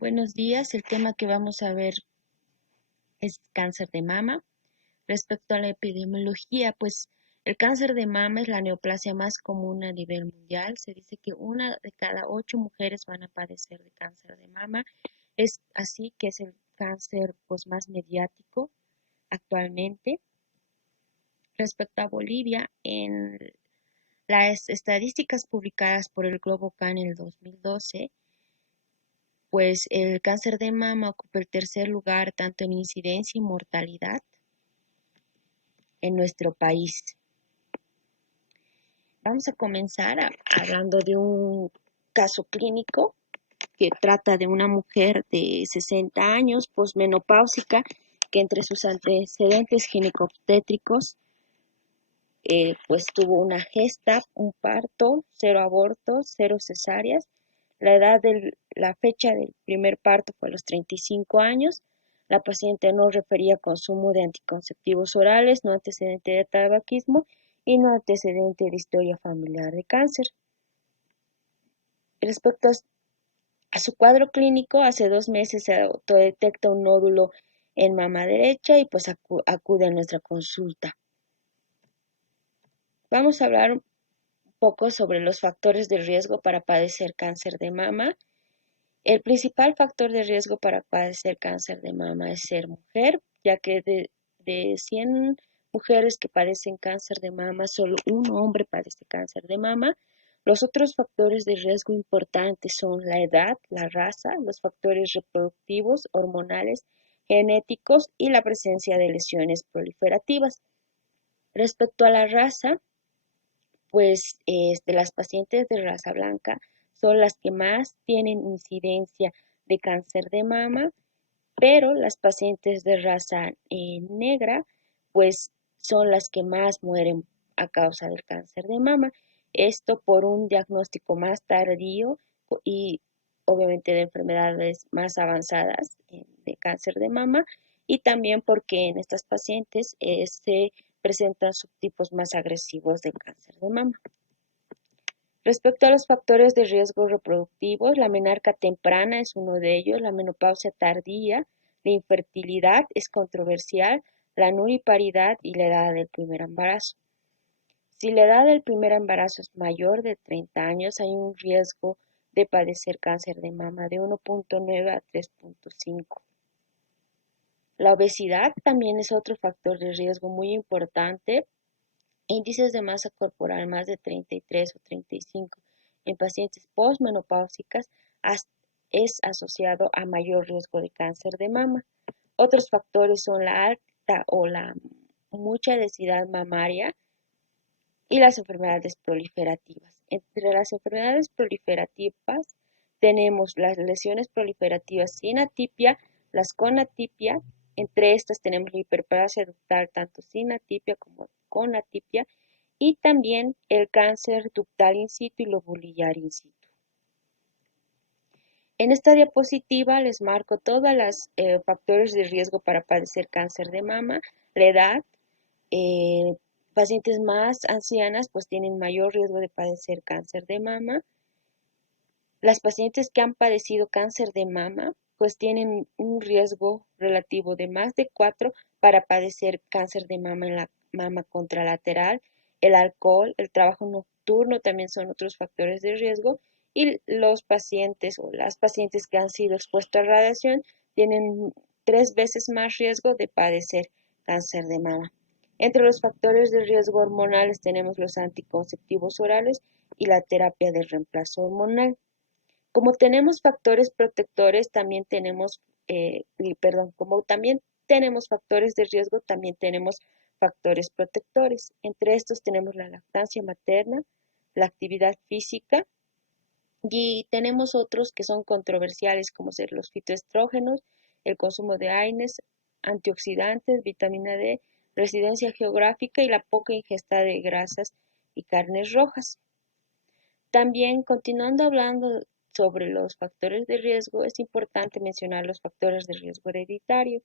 Buenos días, el tema que vamos a ver es cáncer de mama. Respecto a la epidemiología, pues el cáncer de mama es la neoplasia más común a nivel mundial. Se dice que una de cada 8 mujeres van a padecer de cáncer de mama. Es así que es el cáncer pues más mediático actualmente. Respecto a Bolivia, en las estadísticas publicadas por el GloboCan en el 2012, pues el cáncer de mama ocupa el tercer lugar tanto en incidencia y mortalidad en nuestro país. Vamos a comenzar hablando de un caso clínico que trata de una mujer de 60 años, posmenopáusica, que entre sus antecedentes ginecobstétricos, pues tuvo una gesta, un parto, 0 abortos, 0 cesáreas. La fecha del primer parto fue a los 35 años. La paciente no refería consumo de anticonceptivos orales, no antecedente de tabaquismo y no antecedente de historia familiar de cáncer. Respecto a su cuadro clínico, hace 2 meses se autodetecta un nódulo en mama derecha y pues acude a nuestra consulta. Vamos a hablar un poco sobre los factores de riesgo para padecer cáncer de mama. El principal factor de riesgo para padecer cáncer de mama es ser mujer, ya que de 100 mujeres que padecen cáncer de mama, solo un hombre padece cáncer de mama. Los otros factores de riesgo importantes son la edad, la raza, los factores reproductivos, hormonales, genéticos y la presencia de lesiones proliferativas. Respecto a la raza, pues de las pacientes de raza blanca son las que más tienen incidencia de cáncer de mama, pero las pacientes de raza negra, pues son las que más mueren a causa del cáncer de mama. Esto por un diagnóstico más tardío y obviamente de enfermedades más avanzadas de cáncer de mama, y también porque en estas pacientes se presentan subtipos más agresivos de cáncer de mama. Respecto a los factores de riesgo reproductivos, la menarca temprana es uno de ellos, la menopausia tardía, la infertilidad es controversial, la nulliparidad y la edad del primer embarazo. Si la edad del primer embarazo es mayor de 30 años, hay un riesgo de padecer cáncer de mama de 1.9 a 3.5. La obesidad también es otro factor de riesgo muy importante. Índices de masa corporal más de 33 o 35 en pacientes posmenopáusicas es asociado a mayor riesgo de cáncer de mama. Otros factores son la alta o la mucha densidad mamaria y las enfermedades proliferativas. Entre las enfermedades proliferativas tenemos las lesiones proliferativas sin atipia, las con atipia. Entre estas tenemos la hiperplasia ductal tanto sin atipia como con atipia, y también el cáncer ductal in situ y lobulillar in situ. En esta diapositiva les marco todos los factores de riesgo para padecer cáncer de mama. La edad, eh, pacientes más ancianas pues tienen mayor riesgo de padecer cáncer de mama. Las pacientes que han padecido cáncer de mama pues tienen un riesgo relativo de más de 4 para padecer cáncer de mama en la mama contralateral. El alcohol, el trabajo nocturno también son otros factores de riesgo, y los pacientes o las pacientes que han sido expuestos a radiación tienen 3 veces más riesgo de padecer cáncer de mama. Entre los factores de riesgo hormonales tenemos los anticonceptivos orales y la terapia de reemplazo hormonal. Como tenemos factores protectores, también tenemos, como también tenemos factores de riesgo, también tenemos factores protectores. Entre estos tenemos la lactancia materna, la actividad física, y tenemos otros que son controversiales, como ser los fitoestrógenos, el consumo de AINES, antioxidantes, vitamina D, residencia geográfica y la poca ingesta de grasas y carnes rojas. También, continuando hablando sobre los factores de riesgo, es importante mencionar los factores de riesgo hereditario.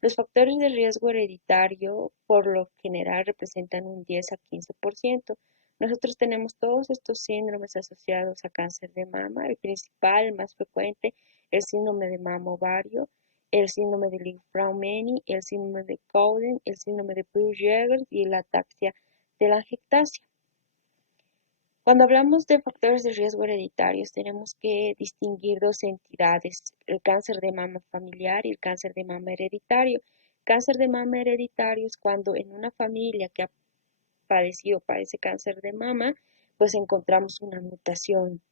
Los factores de riesgo hereditario por lo general representan un 10 a 15%. Nosotros tenemos todos estos síndromes asociados a cáncer de mama. El principal, el más frecuente, el síndrome de mama ovario, el síndrome de Li-Fraumeni, el síndrome de Cowden, el síndrome de Peutz-Jeghers y la ataxia de la telangiectasia. Cuando hablamos de factores de riesgo hereditarios, tenemos que distinguir dos entidades, el cáncer de mama familiar y el cáncer de mama hereditario. Cáncer de mama hereditario es cuando en una familia que ha padece cáncer de mama, pues encontramos una mutación.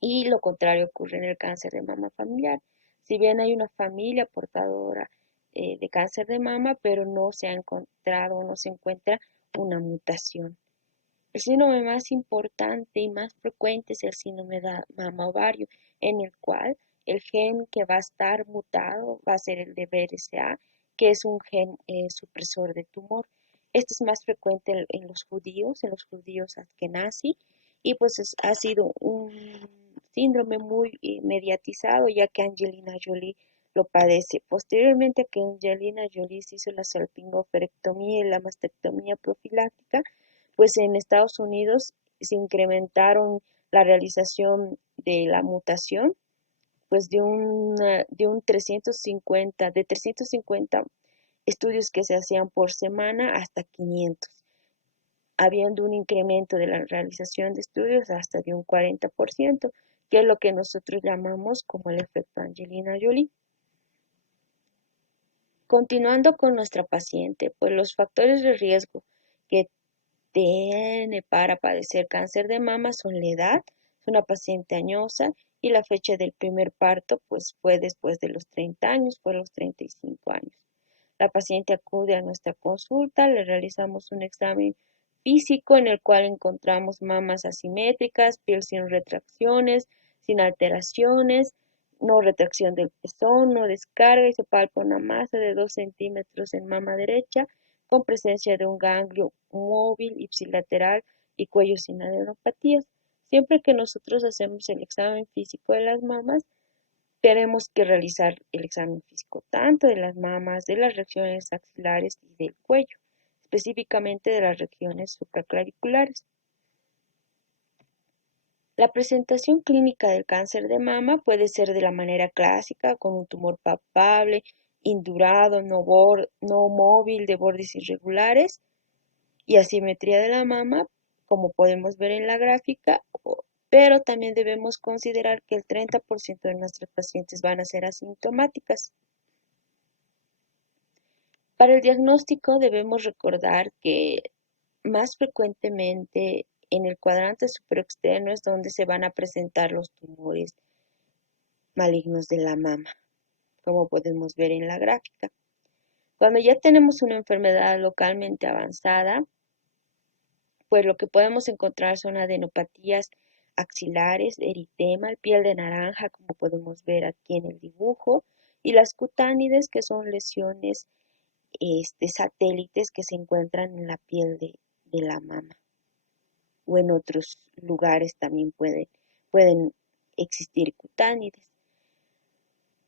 Y lo contrario ocurre en el cáncer de mama familiar. Si bien hay una familia portadora de cáncer de mama, pero no se ha encontrado o no se encuentra una mutación. El síndrome más importante y más frecuente es el síndrome de mama ovario, en el cual el gen que va a estar mutado va a ser el de BRCA, que es un gen supresor de tumor. Este es más frecuente en los judíos askenazí, y pues ha sido un síndrome muy mediatizado, ya que Angelina Jolie lo padece. Posteriormente a que Angelina Jolie se hizo la salpingoferectomía y la mastectomía profiláctica, pues en Estados Unidos se incrementaron la realización de la mutación, pues de 350 estudios que se hacían por semana hasta 500, habiendo un incremento de la realización de estudios hasta de un 40%, que es lo que nosotros llamamos como el efecto Angelina Jolie. Continuando con nuestra paciente, pues los factores de riesgo que tiene para padecer cáncer de mama son la edad, es una paciente añosa, y la fecha del primer parto pues fue después de los 30 años, fue a los 35 años. La paciente acude a nuestra consulta, le realizamos un examen físico en el cual encontramos mamas asimétricas, piel sin retracciones, sin alteraciones, no retracción del pezón, no descarga, y se palpa una masa de 2 centímetros en mama derecha con presencia de un ganglio móvil ipsilateral y cuello sin adenopatías. Siempre que nosotros hacemos el examen físico de las mamas, tenemos que realizar el examen físico tanto de las mamas, de las regiones axilares y del cuello, específicamente de las regiones supraclaviculares. La presentación clínica del cáncer de mama puede ser de la manera clásica, con un tumor palpable, indurado, no móvil, de bordes irregulares y asimetría de la mama, como podemos ver en la gráfica, pero también debemos considerar que el 30% de nuestros pacientes van a ser asintomáticas. Para el diagnóstico debemos recordar que más frecuentemente en el cuadrante superexterno es donde se van a presentar los tumores malignos de la mama, como podemos ver en la gráfica. Cuando ya tenemos una enfermedad localmente avanzada, pues lo que podemos encontrar son adenopatías axilares, eritema, el piel de naranja, como podemos ver aquí en el dibujo, y las cutánides, que son lesiones satélites que se encuentran en la piel de la mama, o en otros lugares también pueden existir cutánides.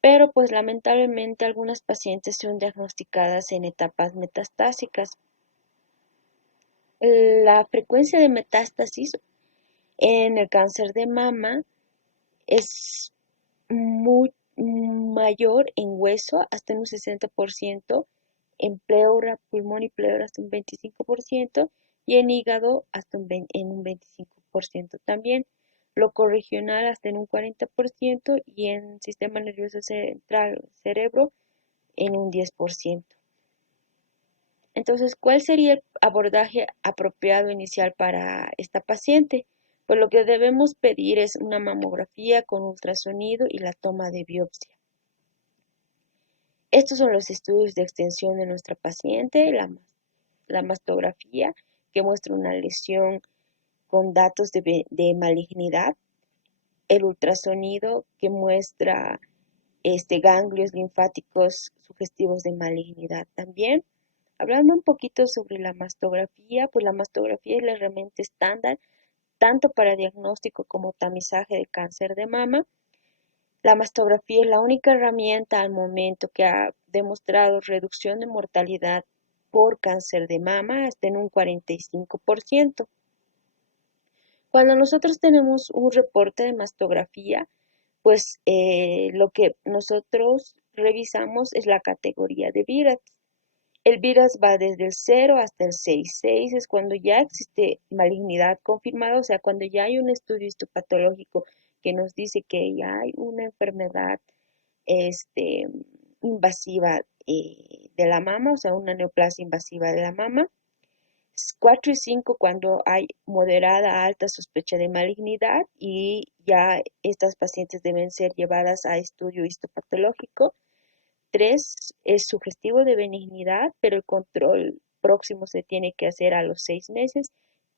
Pero pues lamentablemente algunas pacientes son diagnosticadas en etapas metastásicas. La frecuencia de metástasis en el cáncer de mama es muy mayor en hueso, hasta en un 60%, en pleura, pulmón y pleura hasta un 25%, y en hígado hasta en un 25% también, locorregional hasta en un 40%, y en sistema nervioso central, cerebro, en un 10%. Entonces, ¿cuál sería el abordaje apropiado inicial para esta paciente? Pues lo que debemos pedir es una mamografía con ultrasonido y la toma de biopsia. Estos son los estudios de extensión de nuestra paciente, la mastografía, que muestra una lesión con datos de malignidad, el ultrasonido, que muestra ganglios linfáticos sugestivos de malignidad también. Hablando un poquito sobre la mastografía, pues la mastografía es la herramienta estándar tanto para diagnóstico como tamizaje de cáncer de mama. La mastografía es la única herramienta al momento que ha demostrado reducción de mortalidad por cáncer de mama hasta en un 45%. Cuando nosotros tenemos un reporte de mastografía, pues lo que nosotros revisamos es la categoría de VIRATS. El VIRATS va desde el 0 hasta el 6. 6 es cuando ya existe malignidad confirmada, o sea, cuando ya hay un estudio histopatológico que nos dice que ya hay una enfermedad este, invasiva de la mama, o sea, una neoplasia invasiva de la mama. 4 y 5 cuando hay moderada a alta sospecha de malignidad y ya estas pacientes deben ser llevadas a estudio histopatológico. 3 es sugestivo de benignidad, pero el control próximo se tiene que hacer a los 6 meses.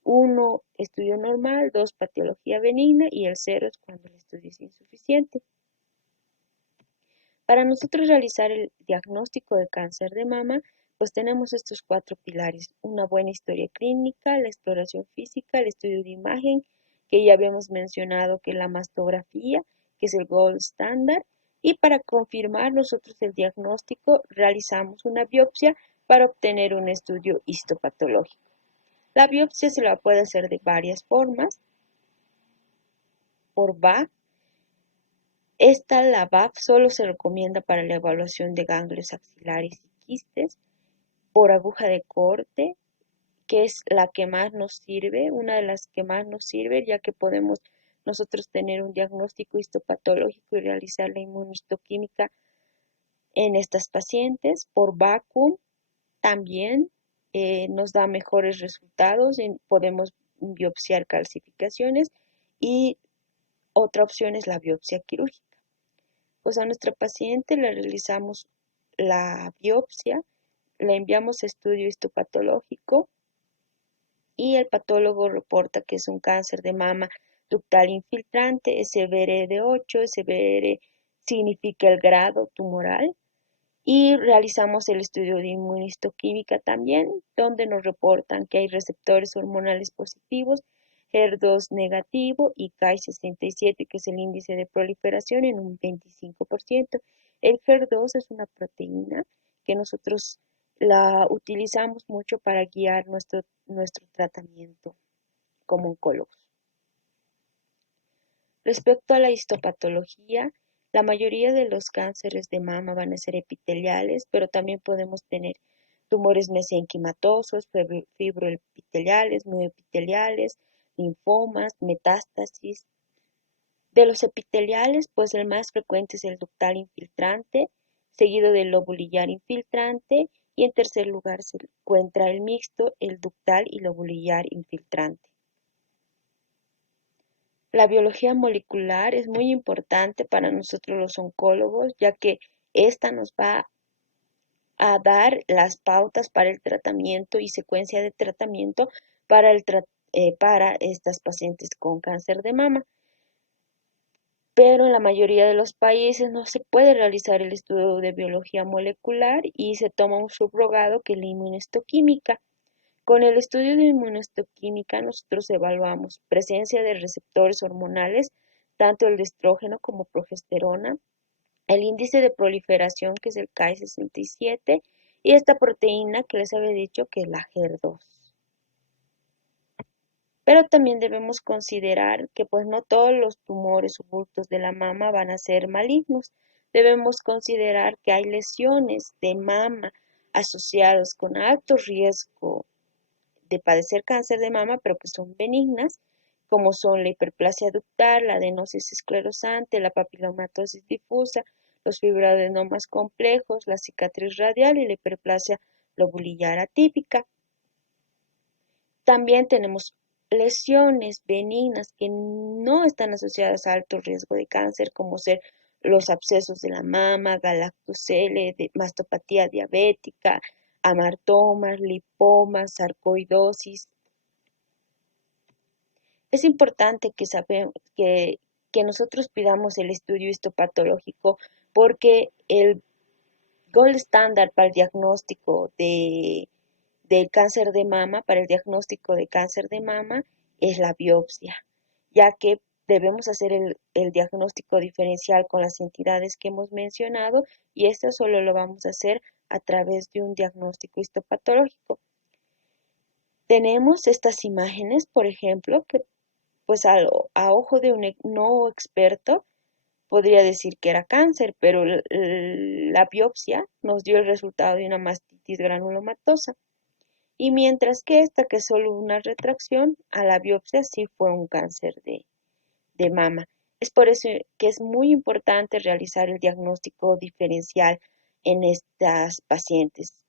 1, estudio normal. 2, patología benigna. Y el 0 es cuando el estudio es insuficiente. Para nosotros realizar el diagnóstico de cáncer de mama, pues tenemos estos 4 pilares: una buena historia clínica, la exploración física, el estudio de imagen, que ya habíamos mencionado que la mastografía, que es el gold standard, y para confirmar nosotros el diagnóstico realizamos una biopsia para obtener un estudio histopatológico. La biopsia se la puede hacer de varias formas: por VAC. La VAC solo se recomienda para la evaluación de ganglios axilares y quistes; por aguja de corte, que es la que más nos sirve, una de las que más nos sirve, ya que podemos nosotros tener un diagnóstico histopatológico y realizar la inmunohistoquímica en estas pacientes; por vacuum también nos da mejores resultados, podemos biopsiar calcificaciones, y otra opción es la biopsia quirúrgica. Pues a nuestra paciente le realizamos la biopsia, le enviamos estudio histopatológico y el patólogo reporta que es un cáncer de mama ductal infiltrante, SBR de 8, SBR significa el grado tumoral, y realizamos el estudio de inmunohistoquímica también, donde nos reportan que hay receptores hormonales positivos, HER2 negativo y Ki67, que es el índice de proliferación, en un 25%. El HER2 es una proteína que nosotros la utilizamos mucho para guiar nuestro tratamiento como oncólogos. Respecto a la histopatología, la mayoría de los cánceres de mama van a ser epiteliales, pero también podemos tener tumores mesenquimatosos, fibroepiteliales, mioepiteliales, linfomas, metástasis. De los epiteliales, pues el más frecuente es el ductal infiltrante, seguido del lobulillar infiltrante, y en tercer lugar se encuentra el mixto, el ductal y lobulillar infiltrante. La biología molecular es muy importante para nosotros los oncólogos, ya que esta nos va a dar las pautas para el tratamiento y secuencia de tratamiento para estas pacientes con cáncer de mama. Pero en la mayoría de los países no se puede realizar el estudio de biología molecular y se toma un subrogado, que es la inmunohistoquímica. Con el estudio de inmunohistoquímica nosotros evaluamos presencia de receptores hormonales, tanto el de estrógeno como progesterona, el índice de proliferación, que es el Ki67, y esta proteína que les había dicho que es la HER2. Pero también debemos considerar que pues no todos los tumores o bultos de la mama van a ser malignos. Debemos considerar que hay lesiones de mama asociadas con alto riesgo de padecer cáncer de mama, pero que son benignas, como son la hiperplasia ductal, la adenosis esclerosante, la papilomatosis difusa, los fibroadenomas complejos, la cicatriz radial y la hiperplasia lobulillar atípica. También tenemos lesiones benignas que no están asociadas a alto riesgo de cáncer, como ser los abscesos de la mama, galactocele, mastopatía diabética, amartomas, lipomas, sarcoidosis. Es importante que nosotros pidamos el estudio histopatológico, porque el gold standard para el diagnóstico del cáncer de mama, para el diagnóstico de cáncer de mama, es la biopsia, ya que debemos hacer el diagnóstico diferencial con las entidades que hemos mencionado, y esto solo lo vamos a hacer a través de un diagnóstico histopatológico. Tenemos estas imágenes, por ejemplo, que pues a ojo de un no experto podría decir que era cáncer, pero la biopsia nos dio el resultado de una mastitis granulomatosa. Y mientras que esta, que es solo una retracción, a la biopsia sí fue un cáncer de mama. Es por eso que es muy importante realizar el diagnóstico diferencial en estas pacientes.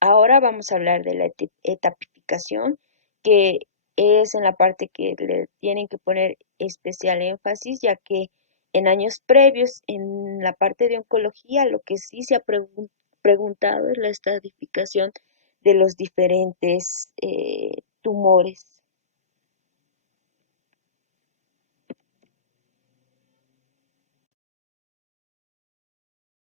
Ahora vamos a hablar de la etapificación, que es en la parte que le tienen que poner especial énfasis, ya que en años previos, en la parte de oncología, lo que sí se ha preguntado es la estratificación de los diferentes tumores.